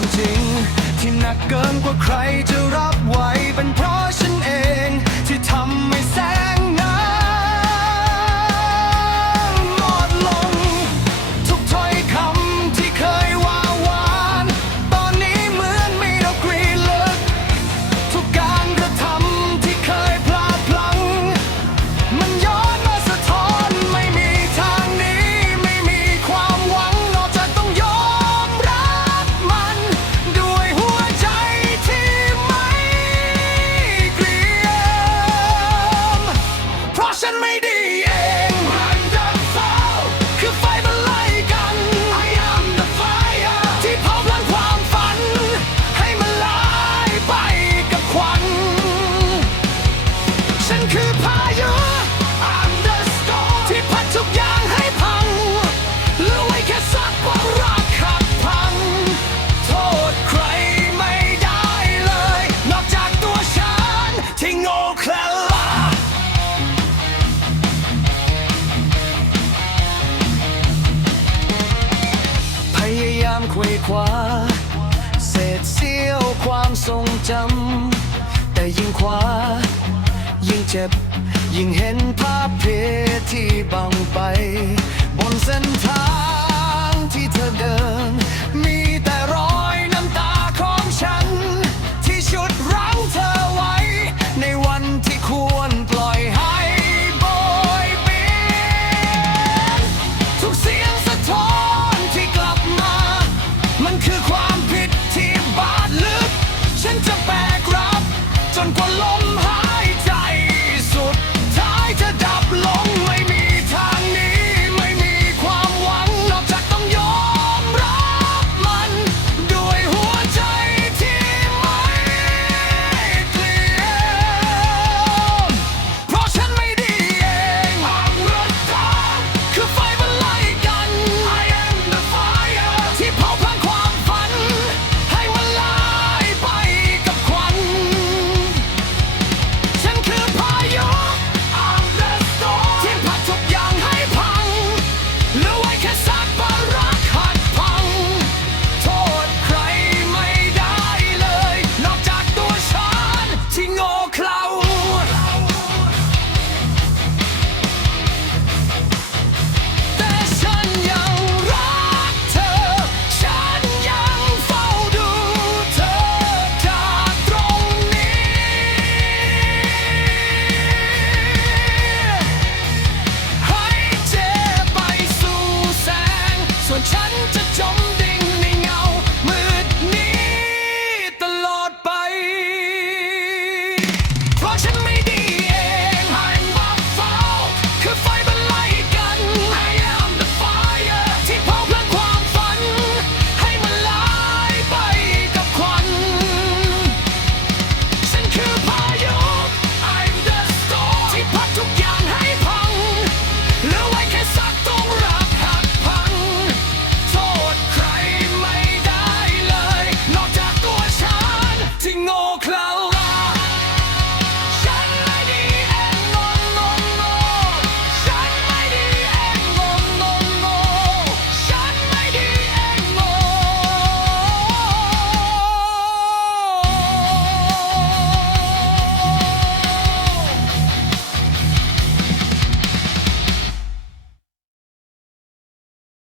ความจริง ที่หนักเกินกว่าใครจะรับไหวเป็นเพราะ ฉันคือพายุ I'm the storm ที่พัดทุกอย่างให้พังเหลือไว้แค่ซากความรักหักพัง โทษใครไม่ได้เลย นอกจากตัวฉัน ที่โง่แคลนลาพยายามคุยคว้าเศษเสี้ยวความทรงจำแต่ยิ่งคว้า ยิ่งเจ็บ ยิ่งเห็นภาพเพที่บังไป บนเส้นทาง to jump in.